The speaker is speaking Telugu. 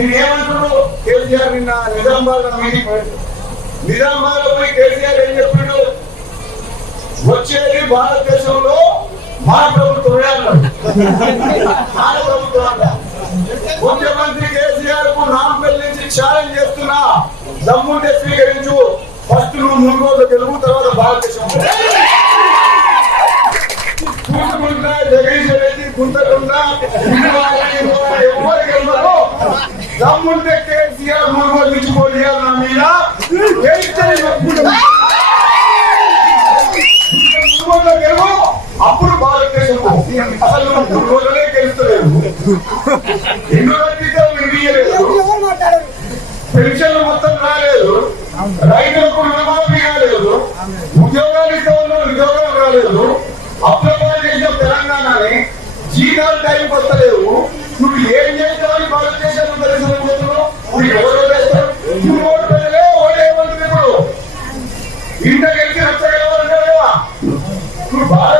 మీరు ఏమంటారు కేసీఆర్ నిన్న నిజామాబాద్ మీటింగ్. నిజామాబాద్లో పోయి కేసీఆర్ ఏం చెప్పిండు? వచ్చేది భారతదేశంలో మన ప్రభుత్వమే అన్నాడు. మన ప్రభుత్వం అంట ముఖ్యమంత్రి కేసీఆర్కు నామపల్లి నుంచి ఛాలెంజ్ చేస్తున్నా. దమ్ముంటే స్వీకరించు. ఫస్ట్ నువ్వు మూడు రోజులు తెలుగు తర్వాత భారతదేశం. జగదీశ్ రెడ్డి గుంతకుండా అసలు నువ్వు రోజులే గెలుస్తలేవు ఎన్నో పెన్షన్లు మొత్తం రాలేదు రైతులకు రుణమాఫీ కాలేదు ఉద్యోగాలు ఇస్తే ఉద్యోగాలు రాలేదు అప్రమాలు చేసిన తెలంగాణని జీతాలు టైం వస్తలేవు నువ్వు ఏం చేస్తావని భారతదేశంలో నువ్వు ఎవరో చేస్తావు నువ్వు ఓటు ప్రజలే ఓటేయమంటుంది ఇప్పుడు ఇంట నువ్వు భారత